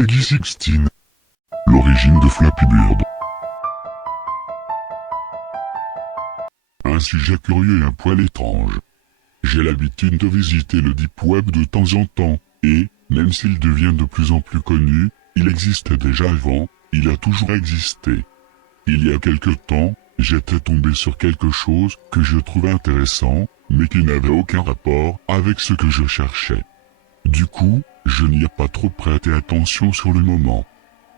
Peggy 16. L'origine de Flappy Bird. Un sujet curieux et un poil étrange. J'ai l'habitude de visiter le Deep Web de temps en temps, et, même s'il devient de plus en plus connu, il existait déjà avant, il a toujours existé. Il y a quelque temps, j'étais tombé sur quelque chose que je trouvais intéressant, mais qui n'avait aucun rapport avec ce que je cherchais. Du coup, je n'y ai pas trop prêté attention sur le moment.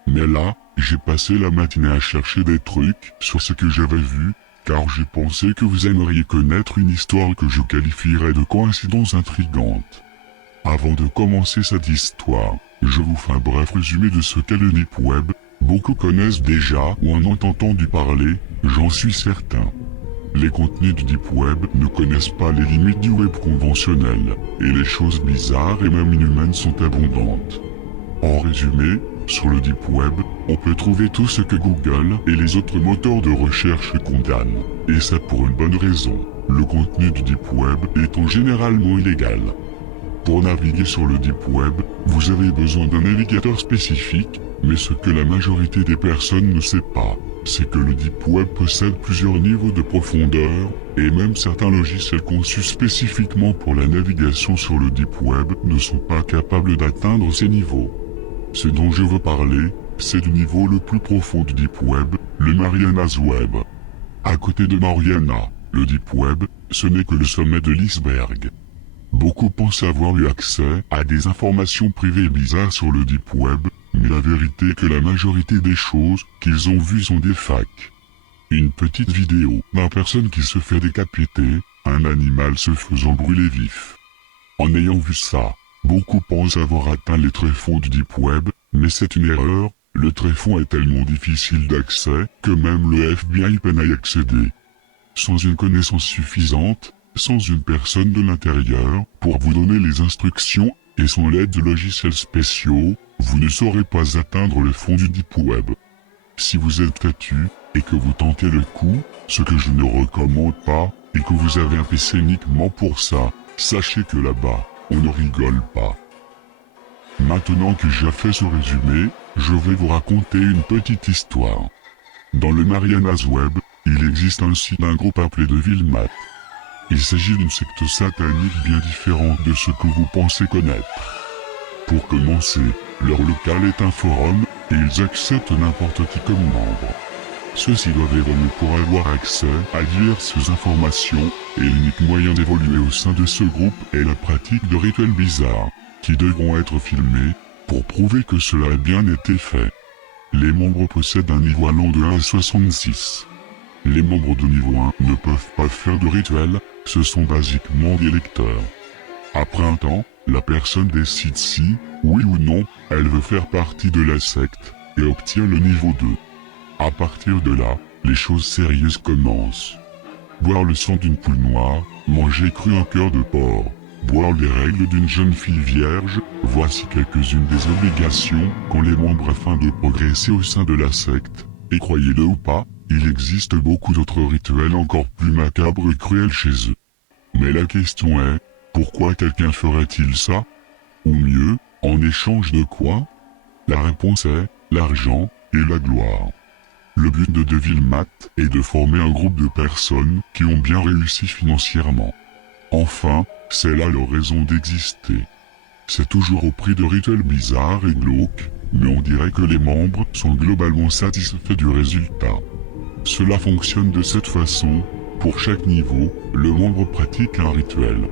Mais là, j'ai passé la matinée à chercher des trucs sur ce que j'avais vu, car j'ai pensé que vous aimeriez connaître une histoire que je qualifierais de coïncidence intrigante. Avant de commencer cette histoire, je vous fais un bref résumé de ce qu'est le Deep Web. Beaucoup connaissent déjà ou en ont entendu parler, j'en suis certain. Les contenus du Deep Web ne connaissent pas les limites du web conventionnel, et les choses bizarres et même inhumaines sont abondantes. En résumé, sur le Deep Web, on peut trouver tout ce que Google et les autres moteurs de recherche condamnent, et c'est pour une bonne raison, le contenu du Deep Web étant généralement illégal. Pour naviguer sur le Deep Web, vous avez besoin d'un navigateur spécifique, mais ce que la majorité des personnes ne sait pas, c'est que le Deep Web possède plusieurs niveaux de profondeur, et même certains logiciels conçus spécifiquement pour la navigation sur le Deep Web ne sont pas capables d'atteindre ces niveaux. Ce dont je veux parler, c'est du niveau le plus profond du Deep Web, le Mariana's Web. À côté de Mariana, le Deep Web, ce n'est que le sommet de l'iceberg. Beaucoup pensent avoir eu accès à des informations privées bizarres sur le Deep Web, mais la vérité est que la majorité des choses qu'ils ont vues sont des fakes. Une petite vidéo d'une personne qui se fait décapiter, un animal se faisant brûler vif. En ayant vu ça, beaucoup pensent avoir atteint les tréfonds du Deep Web, mais c'est une erreur, le tréfond est tellement difficile d'accès que même le FBI peine à y accéder. Sans une connaissance suffisante, sans une personne de l'intérieur pour vous donner les instructions et sans l'aide de logiciels spéciaux, vous ne saurez pas atteindre le fond du Deep Web. Si vous êtes têtu et que vous tentez le coup, ce que je ne recommande pas, et que vous avez un PC uniquement pour ça, sachez que là-bas, on ne rigole pas. Maintenant que j'ai fait ce résumé, je vais vous raconter une petite histoire. Dans le Mariana's Web, il existe un site d'un groupe appelé Devilmat. Il s'agit d'une secte satanique bien différente de ce que vous pensez connaître. Pour commencer, leur local est un forum, et ils acceptent n'importe qui comme membre. Ceux-ci doivent évoluer pour avoir accès à diverses informations, et l'unique moyen d'évoluer au sein de ce groupe est la pratique de rituels bizarres, qui devront être filmés, pour prouver que cela a bien été fait. Les membres possèdent un niveau allant de 1 à 66. Les membres de niveau 1 ne peuvent pas faire de rituels, ce sont basiquement des lecteurs. Après un temps, la personne décide si, oui ou non, elle veut faire partie de la secte, et obtient le niveau 2. À partir de là, les choses sérieuses commencent. Boire le sang d'une poule noire, manger cru un cœur de porc, boire les règles d'une jeune fille vierge, voici quelques-unes des obligations qu'ont les membres afin de progresser au sein de la secte, et croyez-le ou pas, il existe beaucoup d'autres rituels encore plus macabres et cruels chez eux. Mais la question est, pourquoi quelqu'un ferait-il ça? Ou mieux, en échange de quoi? La réponse est, l'argent, et la gloire. Le but de Devilmat est de former un groupe de personnes qui ont bien réussi financièrement. Enfin, c'est là leur raison d'exister. C'est toujours au prix de rituels bizarres et glauques, mais on dirait que les membres sont globalement satisfaits du résultat. Cela fonctionne de cette façon, pour chaque niveau, le membre pratique un rituel.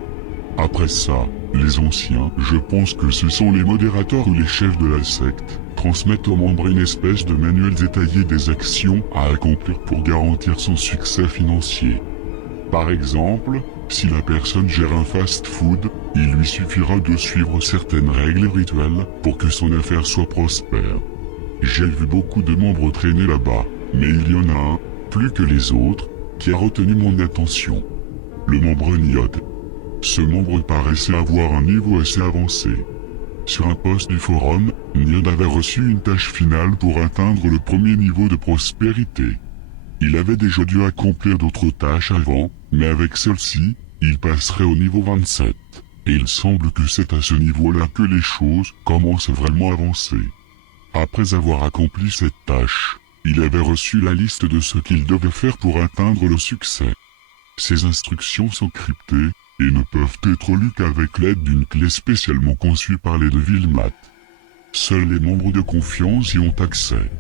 Après ça, les anciens, je pense que ce sont les modérateurs ou les chefs de la secte, transmettent aux membres une espèce de manuel détaillé des actions à accomplir pour garantir son succès financier. Par exemple, si la personne gère un fast-food, il lui suffira de suivre certaines règles et rituels pour que son affaire soit prospère. J'ai vu beaucoup de membres traîner là-bas, mais il y en a un, plus que les autres, qui a retenu mon attention. Le membre Niod. Ce membre paraissait avoir un niveau assez avancé. Sur un post du forum, Niod avait reçu une tâche finale pour atteindre le premier niveau de prospérité. Il avait déjà dû accomplir d'autres tâches avant, mais avec celle-ci, il passerait au niveau 27. Et il semble que c'est à ce niveau-là que les choses commencent vraiment à avancer. Après avoir accompli cette tâche, il avait reçu la liste de ce qu'il devait faire pour atteindre le succès. Ces instructions sont cryptées, et ne peuvent être lues qu'avec l'aide d'une clé spécialement conçue par les Devilmat. Seuls les membres de confiance y ont accès.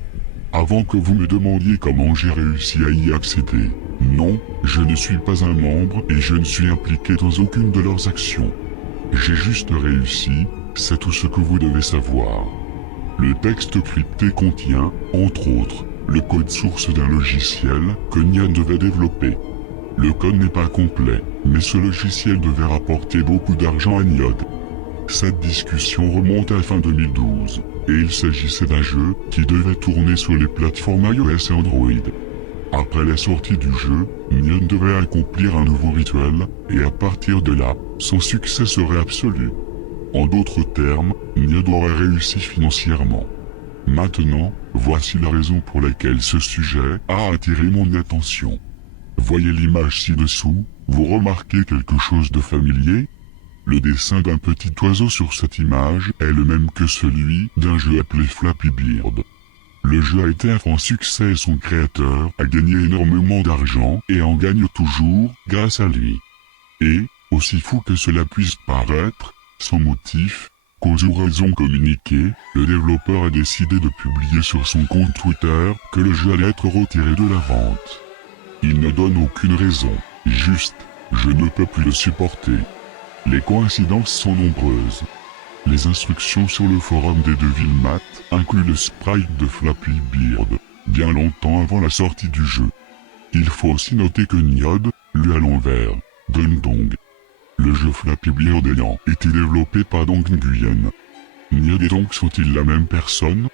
Avant que vous me demandiez comment j'ai réussi à y accéder, non, je ne suis pas un membre et je ne suis impliqué dans aucune de leurs actions. J'ai juste réussi, c'est tout ce que vous devez savoir. Le texte crypté contient, entre autres, le code source d'un logiciel que Nia devait développer. Le code n'est pas complet, mais ce logiciel devait rapporter beaucoup d'argent à Niod. Cette discussion remonte à fin 2012, et il s'agissait d'un jeu qui devait tourner sur les plateformes iOS et Android. Après la sortie du jeu, Niod devait accomplir un nouveau rituel, et à partir de là, son succès serait absolu. En d'autres termes, Niod aurait réussi financièrement. Maintenant, voici la raison pour laquelle ce sujet a attiré mon attention. Voyez l'image ci-dessous, vous remarquez quelque chose de familier? Le dessin d'un petit oiseau sur cette image est le même que celui d'un jeu appelé Flappy Bird. Le jeu a été un franc succès et son créateur a gagné énormément d'argent et en gagne toujours grâce à lui. Et, aussi fou que cela puisse paraître, sans motif, cause ou raison communiquée, le développeur a décidé de publier sur son compte Twitter que le jeu allait être retiré de la vente. Il ne donne aucune raison, juste, je ne peux plus le supporter. Les coïncidences sont nombreuses. Les instructions sur le forum des Devilmat incluent le sprite de Flappy Bird, bien longtemps avant la sortie du jeu. Il faut aussi noter que Niod, lu à l'envers, Dong. Le jeu Flappy Bird ayant été développé par Dong Nguyen. Niod et Dong sont-ils la même personne?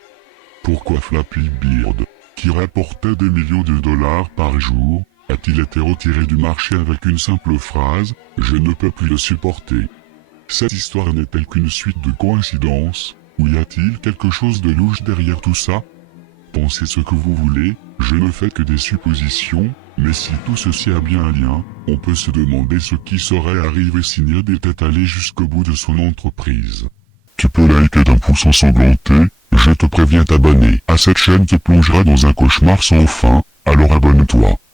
Pourquoi Flappy Bird, qui rapportait des millions de dollars par jour, a-t-il été retiré du marché avec une simple phrase « Je ne peux plus le supporter ». Cette histoire n'est-elle qu'une suite de coïncidences, ou y a-t-il quelque chose de louche derrière tout ça? Pensez ce que vous voulez, je ne fais que des suppositions, mais si tout ceci a bien un lien, on peut se demander ce qui serait arrivé si Niod était allé jusqu'au bout de son entreprise. Tu peux liker d'un pouce ensanglanté, je te préviens t'abonner à cette chaîne te plongera dans un cauchemar sans fin, alors abonne-toi.